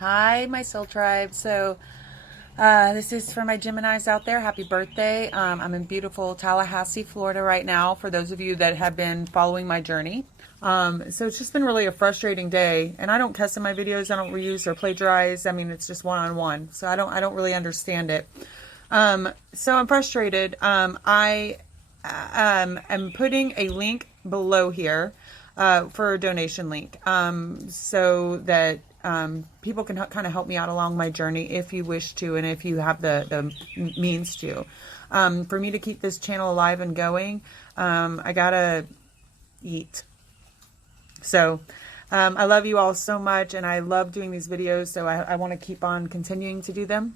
Hi, my soul tribe. So, this is for my Geminis out there. Happy birthday. I'm in beautiful Tallahassee, Florida right now, for those of you that have been following my journey. So it's just been really a frustrating day, and I don't cuss in my videos. I don't reuse or plagiarize. I mean, it's just one-on-one. So I don't really understand it. So I'm frustrated. I am putting a link below here for a donation link, so that people can kind of help me out along my journey if you wish to, and if you have the means to. For me to keep this channel alive and going, I gotta eat. So I love you all so much, and I love doing these videos, so I want to keep on continuing to do them.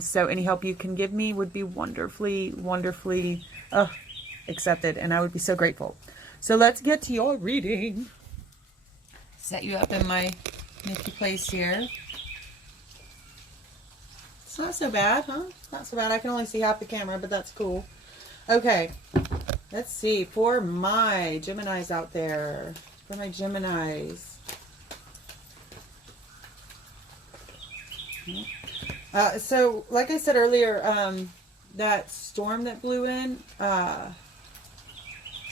So any help you can give me would be wonderfully accepted, and I would be so grateful. So let's get to your reading. Set you up in my nifty place here. It's not so bad, huh? Not so bad. I can only see half the camera, but that's cool. Okay, let's see. For my Geminis out there. For my Geminis. So, like I said earlier, that storm that blew in,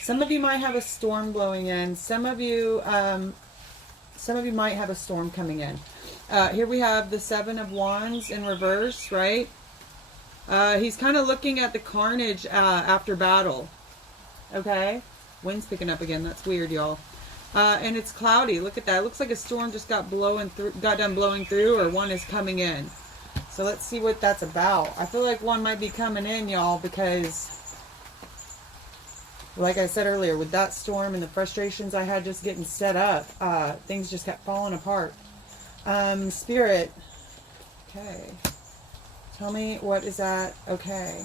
some of you might have a storm blowing in. Some of you might have a storm coming in. Here we have the Seven of Wands in reverse, right? He's kind of looking at the carnage after battle. Okay? Wind's picking up again. That's weird, y'all. And it's cloudy. Look at that. It looks like a storm just got done blowing through, or one is coming in. So let's see what that's about. I feel like one might be coming in, y'all, because like I said earlier, with that storm and the frustrations I had just getting set up, things just kept falling apart. Spirit. Okay. Tell me, what is that? Okay.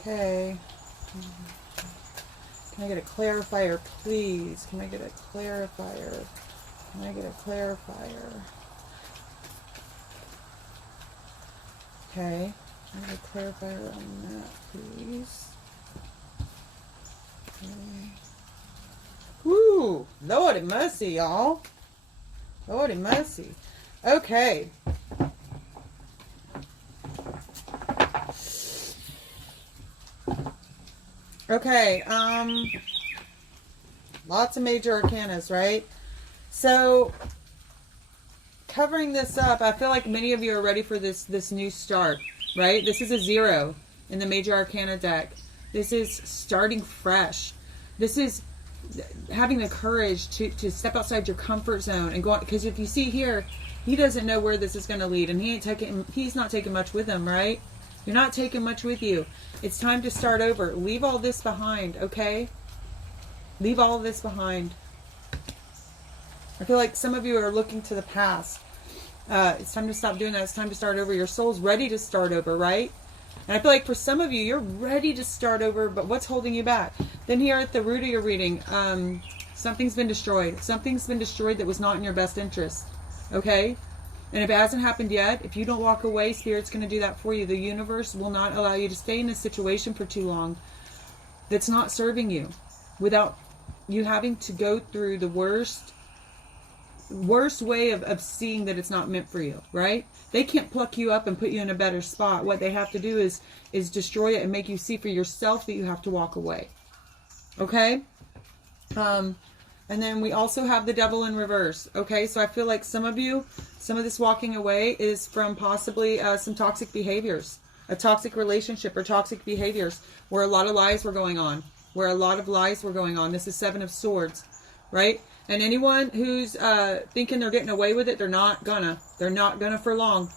Okay. Can I get a clarifier, please? Can I get a clarifier? Can I get a clarifier? Okay. Can I get a clarifier on that, please? Okay. Woo! Lordy mercy, y'all. Lordy mercy. Okay. Okay, lots of major arcanas, right? So, covering this up, I feel like many of you are ready for this new start, right? This is a 0 in the major arcana deck. This is starting fresh. This is having the courage to step outside your comfort zone and go on, because if you see here, he doesn't know where this is going to lead, and he's not taking much with him, right? You're not taking much with you. It's time to start over. Leave all this behind, okay? Leave all of this behind. I feel like some of you are looking to the past. It's time to stop doing that. It's time to start over. Your soul's ready to start over, right? And I feel like for some of you, you're ready to start over, but what's holding you back? Then here at the root of your reading, something's been destroyed. Something's been destroyed that was not in your best interest, okay? And if it hasn't happened yet, if you don't walk away, Spirit's going to do that for you. The universe will not allow you to stay in a situation for too long that's not serving you, without you having to go through the worst way of seeing that it's not meant for you, right? They can't pluck you up and put you in a better spot. What they have to do is destroy it and make you see for yourself that you have to walk away. Okay? And then we also have the Devil in reverse. Okay, so I feel like some of this walking away is from possibly some toxic behaviors, a toxic relationship or toxic behaviors where a lot of lies were going on, This is Seven of Swords, right? And anyone who's thinking they're getting away with it, they're not gonna for long.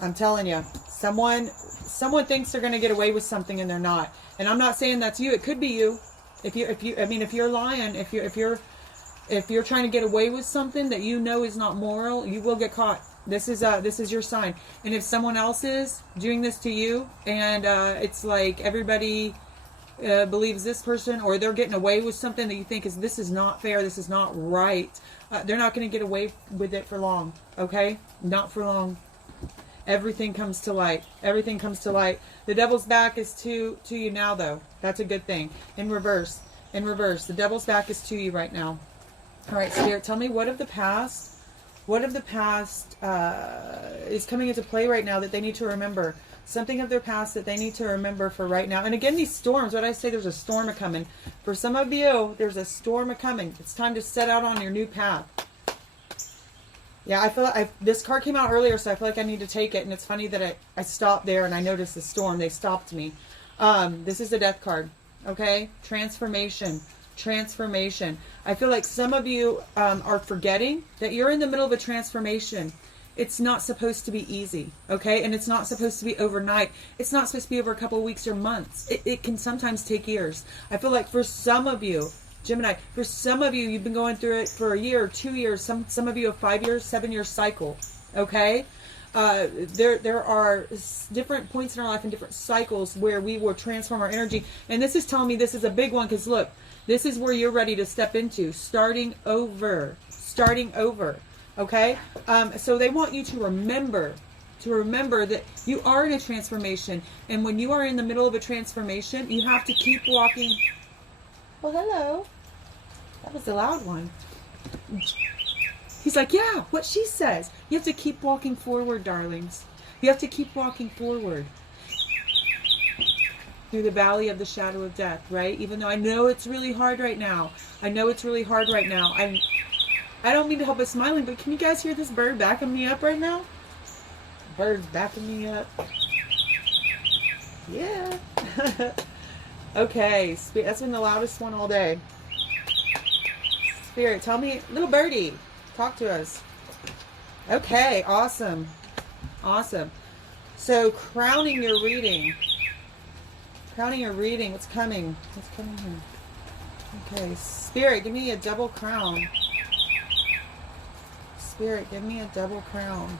I'm telling you, someone thinks they're gonna get away with something and they're not. And I'm not saying that's you. It could be you. If you're lying, if you're trying to get away with something that you know is not moral, you will get caught. This is your sign. And if someone else is doing this to you, and it's like everybody believes this person, or they're getting away with something that you think this is not fair, this is not right, they're not going to get away with it for long. Okay, not for long. Everything comes to light. Everything comes to light. The devil's back is to you now, though. That's a good thing. In reverse. The devil's back is to you right now. All right, Spirit, tell me what of the past is coming into play right now that they need to remember. Something of their past that they need to remember for right now. And again, these storms, what I say, there's a storm a-coming. For some of you, there's a storm a-coming. It's time to set out on your new path. Yeah, I feel like this card came out earlier, so I feel like I need to take it. And it's funny that I stopped there and I noticed the storm. They stopped me. This is the Death card. Okay? Transformation. Transformation. I feel like some of you are forgetting that you're in the middle of a transformation. It's not supposed to be easy, okay? And it's not supposed to be overnight. It's not supposed to be over a couple of weeks or months. It can sometimes take years. I feel like for some of you, Gemini, for some of you, you've been going through it for a year or 2 years. Some of you have 5 years, 7 year cycle, okay? There are different points in our life and different cycles where we will transform our energy. And this is telling me this is a big one because look, this is where you're ready to step into. Starting over. Starting over. Okay? So they want you to remember that you are in a transformation. And when you are in the middle of a transformation, you have to keep walking. Well, hello. That was a loud one. He's like, yeah, what she says. You have to keep walking forward, darlings. You have to keep walking forward. Through the valley of the shadow of death, right? Even though I know it's really hard right now. I know it's really hard right now. I don't mean to help but smiling, but can you guys hear this bird backing me up right now? Bird's backing me up. Yeah. Okay, that's been the loudest one all day. Spirit, tell me, little birdie, talk to us. Okay, awesome. Awesome. So, crowning your reading. Crowning your reading. What's coming? What's coming here? Okay. Spirit, give me a double crown. Spirit, give me a double crown.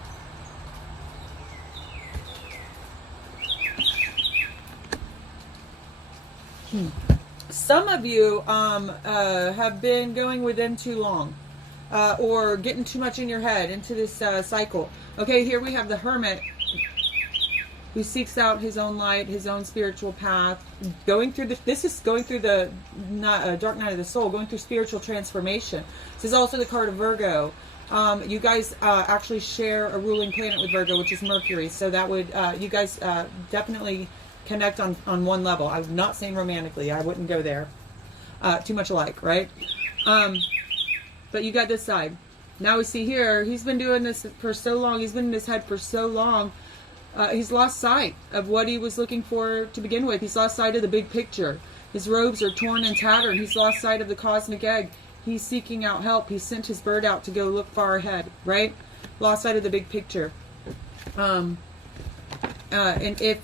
Some of you have been going within too long. Or getting too much in your head into this cycle. Okay, here we have the Hermit, who seeks out his own light, his own spiritual path, going through this is going through the dark night of the soul, going through spiritual transformation. This is also the card of Virgo. You guys actually share a ruling planet with Virgo, which is Mercury. So that would, you guys definitely connect on one level. I'm not saying romantically. I wouldn't go there. Too much alike, right? But you got this side. Now we see here, he's been doing this for so long. He's been in his head for so long. He's lost sight of what he was looking for to begin with. He's lost sight of the big picture. His robes are torn and tattered. He's lost sight of the cosmic egg. He's seeking out help. He sent his bird out to go look far ahead, right? Lost sight of the big picture. And if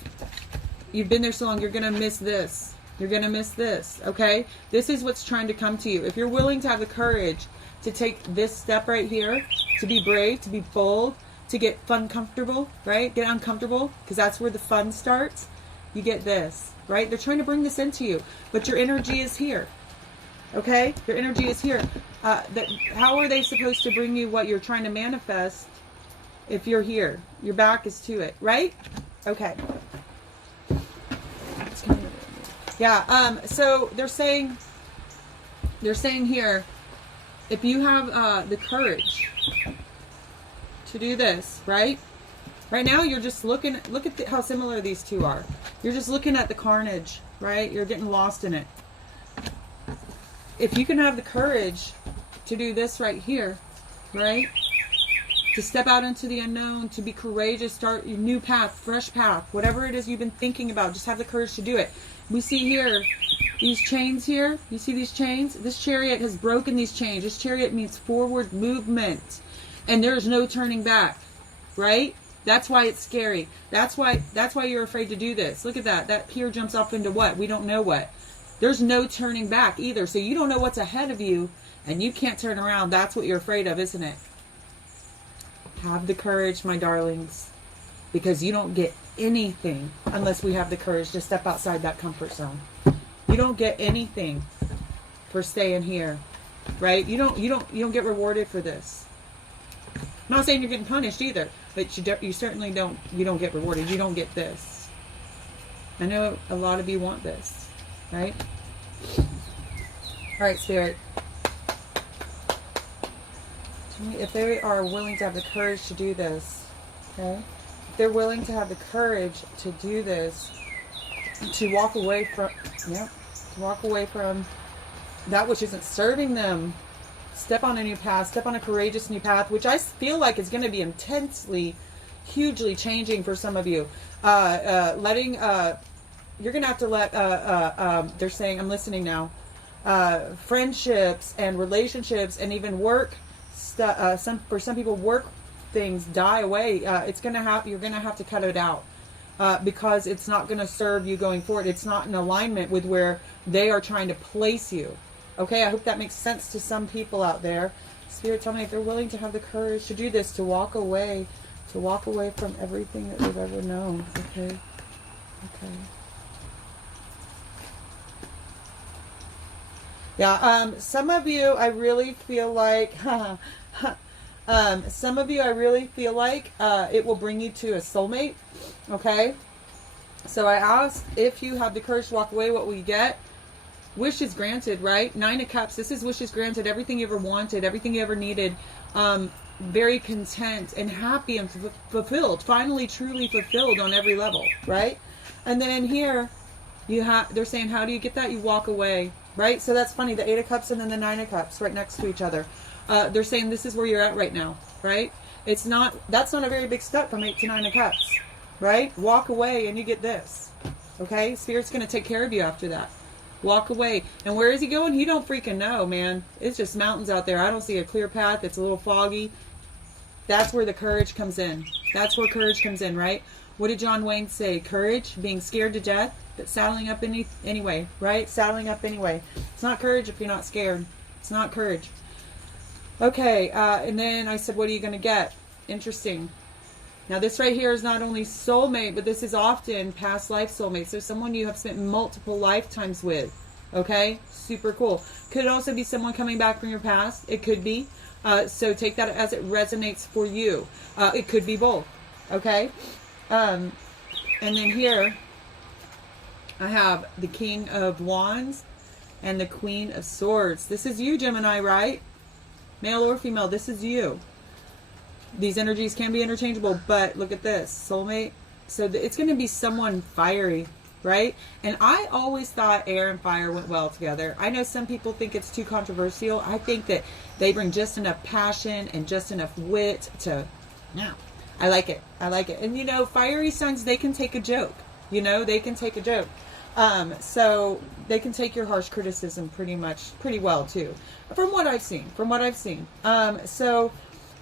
you've been there so long, you're going to miss this. You're going to miss this, okay? This is what's trying to come to you. If you're willing to have the courage to take this step right here, to be brave, to be bold, to get uncomfortable, right? Get uncomfortable, because that's where the fun starts. You get this, right? They're trying to bring this into you, but your energy is here, okay? Your energy is here. How are they supposed to bring you what you're trying to manifest if you're here? Your back is to it, right? Okay. Yeah, so they're saying here, if you have the courage to do this, right? Right now you're just look at how similar these two are. You're just looking at the carnage, right? You're getting lost in it. If you can have the courage to do this right here, right? To step out into the unknown, to be courageous, start your new path, fresh path, whatever it is you've been thinking about, just have the courage to do it. We see here, these chains here, you see these chains? This chariot has broken these chains. This chariot means forward movement. And there's no turning back, right? That's why it's scary. That's why you're afraid to do this. Look at that. That here jumps off into what? We don't know what. There's no turning back either. So you don't know what's ahead of you, and you can't turn around. That's what you're afraid of, isn't it? Have the courage, my darlings, because you don't get anything unless we have the courage to step outside that comfort zone. You don't get anything for staying here, right? You don't get rewarded for this. I'm not saying you're getting punished either, but you certainly don't get rewarded. You don't get this. I know a lot of you want this, right? All right, Spirit. If they are willing to have the courage to do this, okay? If they're willing to have the courage to do this, to walk away from, to walk away from that which isn't serving them, step on a new path, step on a courageous new path, which I feel like is going to be intensely, hugely changing for some of you. You're going to have to let, they're saying, I'm listening now, friendships and relationships and even work, for some people, work things die away. You're going to have to cut it out. Because it's not going to serve you going forward. It's not in alignment with where they are trying to place you. Okay, I hope that makes sense to some people out there. Spirit, tell me if they're willing to have the courage to do this, to walk away from everything that they've ever known. Okay, okay. Yeah, some of you, I really feel like, some of you, I really feel like it will bring you to a soulmate. Okay, so I asked if you have the courage to walk away, what will you get? Wishes granted, right? 9 of Cups, this is wishes granted, everything you ever wanted, everything you ever needed. Very content and happy and fulfilled, finally truly fulfilled on every level, right? And then here, they're saying, how do you get that? You walk away, right? So that's funny, the 8 of Cups and then the 9 of Cups right next to each other. They're saying this is where you're at right now, right? That's not a very big step from 8 to 9 of Cups. Right? Walk away and you get this. Okay? Spirit's going to take care of you after that. Walk away. And where is he going? He don't freaking know, man. It's just mountains out there. I don't see a clear path. It's a little foggy. That's where the courage comes in. That's where courage comes in, right? What did John Wayne say? Courage, being scared to death, but saddling up anyway, right? Saddling up anyway. It's not courage if you're not scared. It's not courage. Okay, and then I said, what are you going to get? Interesting. Now this right here is not only soulmate, but this is often past life soulmate. So someone you have spent multiple lifetimes with. Okay? Super cool. Could also be someone coming back from your past. It could be. So take that as it resonates for you. It could be both. Okay? And then here I have the King of Wands and the Queen of Swords. This is you, Gemini, right? Male or female, this is you. These energies can be interchangeable, but look at this. Soulmate. So it's going to be someone fiery, right? And I always thought air and fire went well together. I know some people think it's too controversial. I think that they bring just enough passion and just enough wit to... No. I like it. I like it. And, you know, fiery signs, they can take a joke. You know, they can take a joke. So they can take your harsh criticism pretty well, too. From what I've seen. So...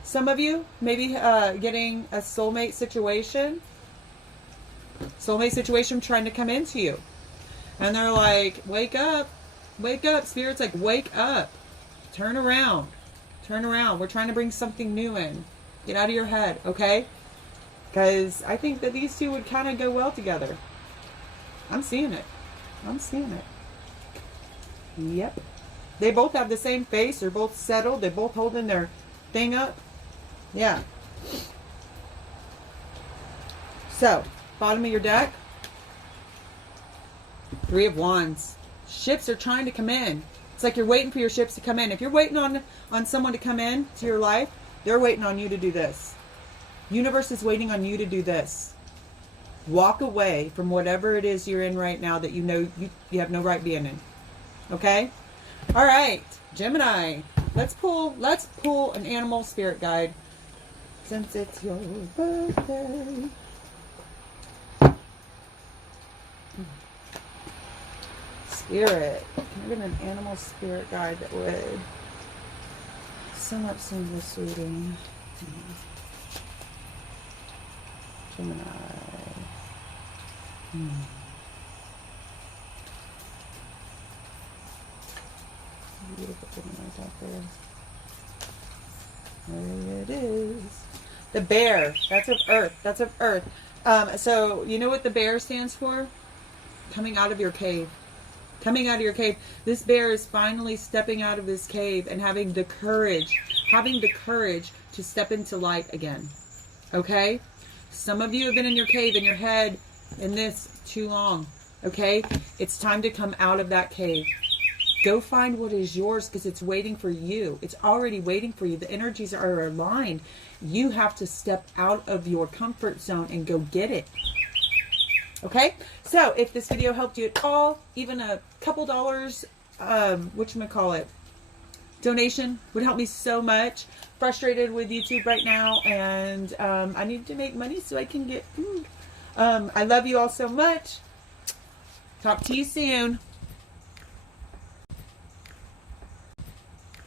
some of you maybe getting a soulmate situation trying to come into you. And they're like, wake up. Spirit's like, wake up. Turn around. We're trying to bring something new in. Get out of your head, okay? Because I think that these two would kind of go well together. I'm seeing it. Yep. They both have the same face. They're both settled. They're both holding their thing up. Yeah. So, bottom of your deck. 3 of Wands. Ships are trying to come in. It's like you're waiting for your ships to come in. If you're waiting on someone to come in to your life, they're waiting on you to do this. Universe is waiting on you to do this. Walk away from whatever it is you're in right now that you know you have no right being in. Okay? All right, Gemini. Let's pull an animal spirit guide. Since it's your birthday. Spirit. Can I get an animal spirit guide that would sum up some of this reading? Gemini. Beautiful Geminis out there. There it is. The bear. That's of Earth. So you know what the bear stands for? Coming out of your cave. This bear is finally stepping out of this cave and having the courage to step into light again. Okay? Some of you have been in your cave, in your head, in this too long. Okay? It's time to come out of that cave. Go find what is yours, because it's waiting for you. It's already waiting for you. The energies are aligned. You have to step out of your comfort zone and go get it. Okay? So if this video helped you at all, even a couple dollars, whatchamacallit, donation would help me so much. Frustrated with YouTube right now, and I need to make money so I can get food. I love you all so much. Talk to you soon.